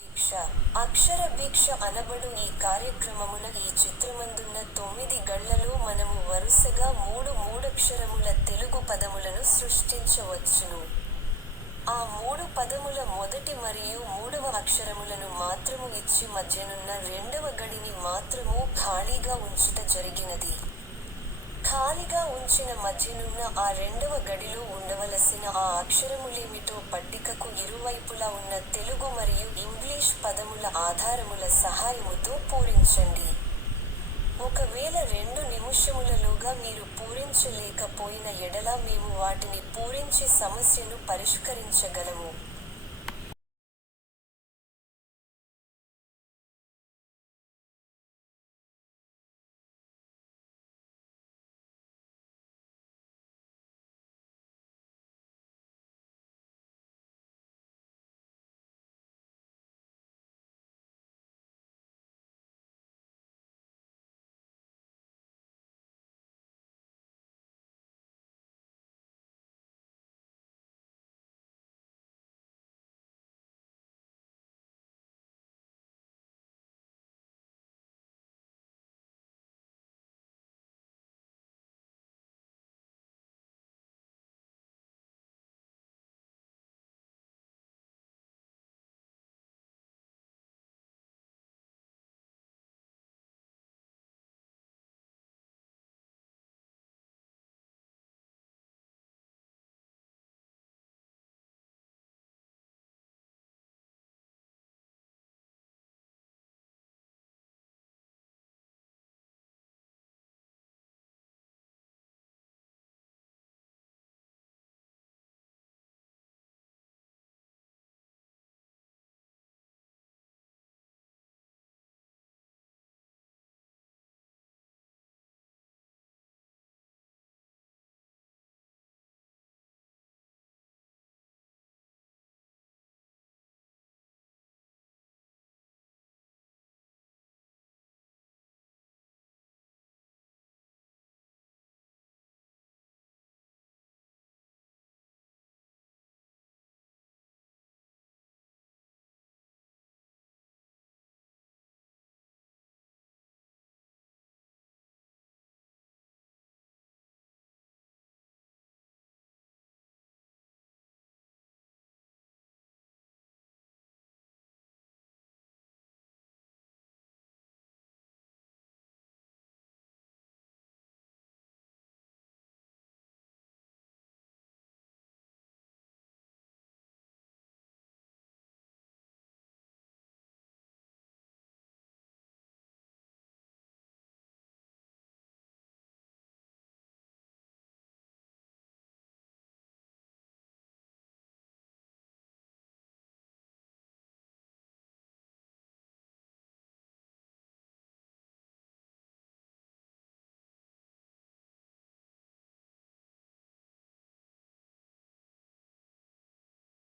భిక్ష, అక్షర భిక్ష అనబడు ఈ కార్యక్రమమున ఈ చిత్రమందున్న 9 గళ్లలో మనము వరుసగా 3 మూడక్షరముల తెలుగు పదములను సృష్టించవచ్చును. ఆ 3 పదముల మొదటి మరియు మూడవ అక్షరములను మాత్రము ఇచ్చి మధ్యనున్న రెండవ గడిని మాత్రము ఖాళీగా ఉంచుట జరిగినది. ఖాళీగా ఉంచిన మధ్యనున్న ఆ రెండవ గడిలో ఉండవలసిన ఆ అక్షరములేమిటో పట్టికకు ఇరువైపులా ఉన్న తెలుగు మరియు ఇంగ్లీష్ పదముల ఆధారముల సహాయముతో పూరించండి. ఒకవేళ 2 నిముషములలోగా మీరు పూరించలేకపోయిన ఎడల మేము వాటిని పూరించి సమస్యను పరిష్కరించగలము.